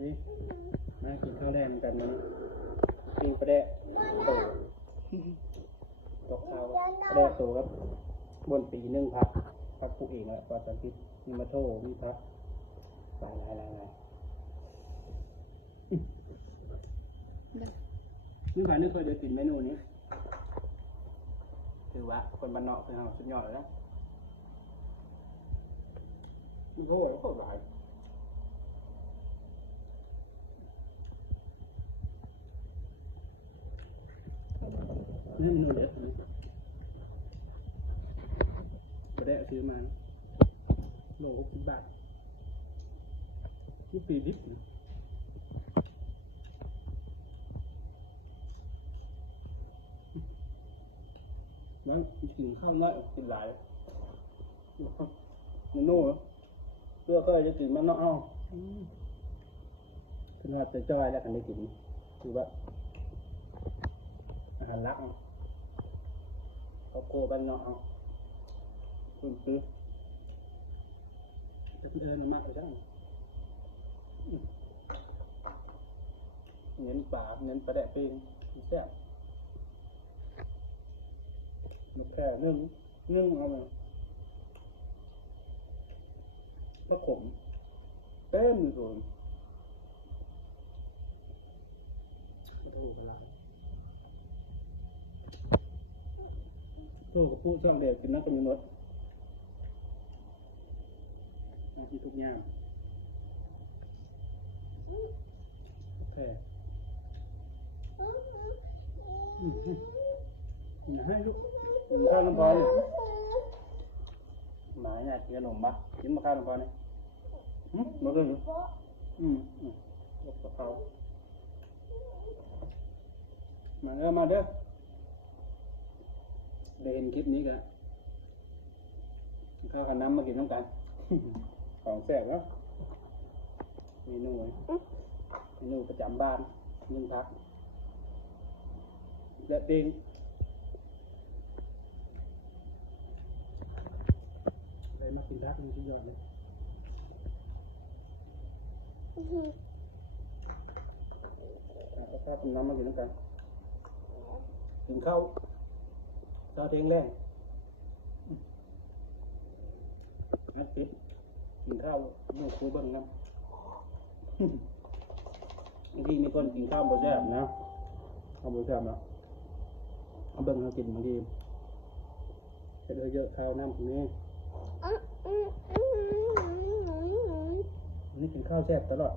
นี่มากินข้าวแดงกันมันกินปลาแดะโตตกข้าวปลาแดะโตครับบนปีนึงพักปลูกเองแหละปลาสันติมีมาโทมีพักหลายนี่ผ่านนี่เคยเดินกินเมนูนี้ถือว่าคนบ้านนอกคือเราสุดยอดแล้วมีโทแล้วก็หลายนี่เมนูเด็ดกระเดะซื้อมาโล60 บาทที่ปีดิบแล้วกินข้าวน้อยกินหลายเมนูเพื่อก็จะกินมันเนาะเอาขนาดจะจ้อยแล้วกันได้กินคือว่าอาหารลักเขาโกบันเนาะเอาคุณซื้อจะเดินมากเลยจ้าเน้นป่าเน้นปลาแดะปีนแซ่บแค่นึ่งเอามาถ้าขมเต็มเลยโอ้โหอะไรโอ้กับผู้ช่างเด็กกินนักกันยังหมดกินทุกอย่างโอเคให้ลูกข้าวน้ำปลาเนี่ยหมายเนี่ยกินขนมปะกินมาข้าวน้ำปลาเนี่ยมาเลยกับข้าวมาเด้อได้เห็นคลิปนี้กันข้าวกับน้ำมากินน้ำกันของแซ่บแล้วเมนูประจำบ้านนึ่งพักและเด้งได้มากินพักนี่ที่ยอดเลยก็ข้าวกับน้ำมากินน้ำกันกินข้าวเที่ยงแรงนัดปิดกินข้าวลูกครูเบิ้งน้ำบางทีมีคนกินข้าวบ่แซ่บนะข้าวบ่แซ่บนะเอาเบิ้งเขากินบางทีจะเยอะข้าวน้ำตรงนี้นี่กินข้าวแซ่บตลอด